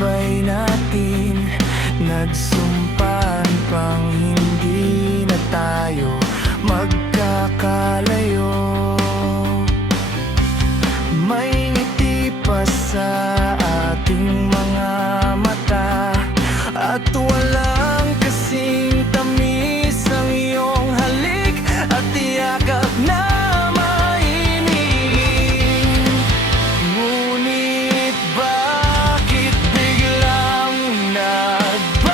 sabay natin nagsumpaan pang hindi na tayo magkakalayo. May ngiti pa sa ating mga mata at walang kasing tamis ang iyong halik at yakap na mainit. Ngunit bakit biglang nagbago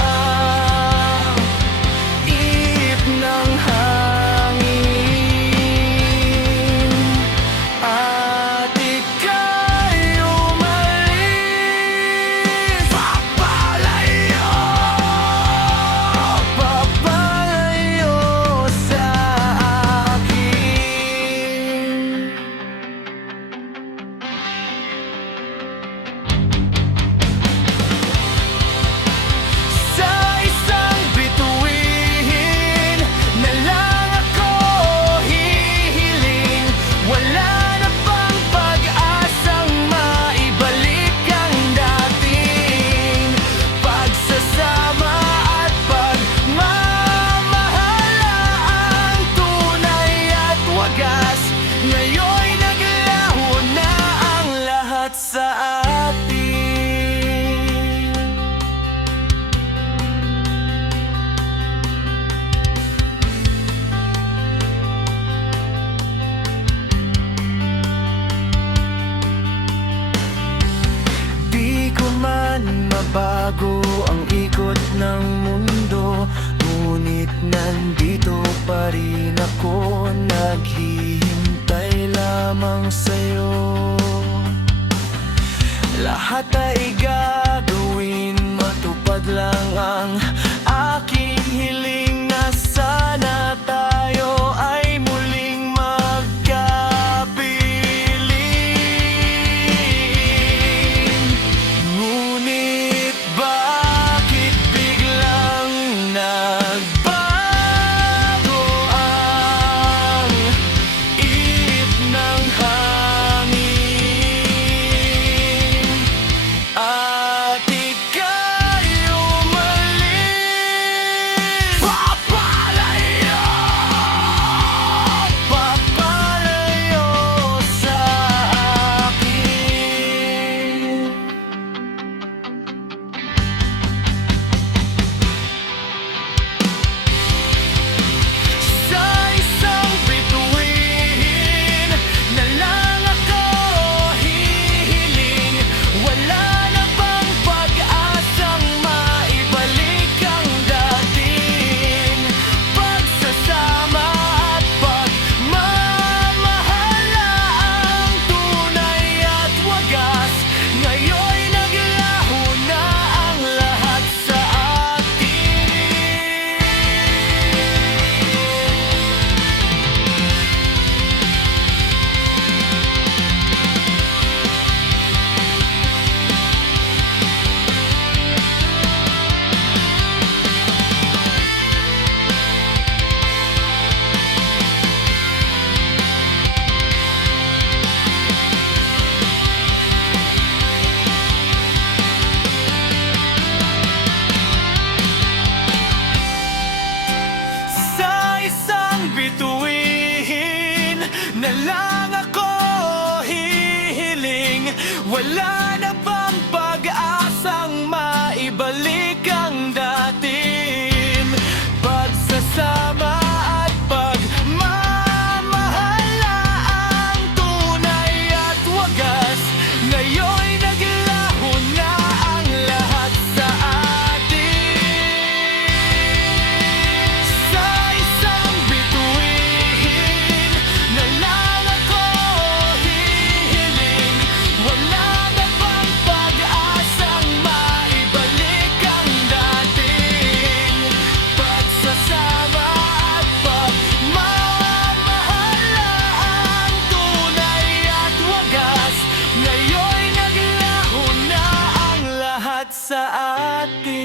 ang ihip ng hangin at ika'y umalis? Papalayo, papalayo sa akin. Sa isang bituin na lang ako hihiling, wala na pang pag-asang maibalik ang dating pagsasama at pagmamahala. Ang tunay at wagas, ngayon'y naglaho na ang lahat sa atin. Di ko man mabago ang ikot ng mundo, ngunit nandito pa rin ako, naghihintay lamang sa'yo. Lahat ay gagawin, matupad lang ang aking hiling na sana tayo ay muling magkapiling. Ngunit bakit biglang nagbago ang ihip ng hangin at ika'y umalis? Papalayo, papalayo sa akin. Sa isang bituin na lang ako hihiling, wala na bang pag-asang maibalik ang dating pagsasama at pagmamahala. Ang tunay at wagas, ngayon'y naglaho na ang lahat sa atin. Sa isang bituin na lang ako hihiling, wala na bang pag-asang maibalik ang dating pagsasama at pagmamahala. Ang tunay at wagas, ngayon'y naglaho na ang lahat sa atin. Sa isang bituin na lang ako hihiling, wala na bang pag-asang maibalik ang dating pagsasama at pagmamahala. Ang tunay at wagas, ngayon'y naglaho na ang lahat sa atin.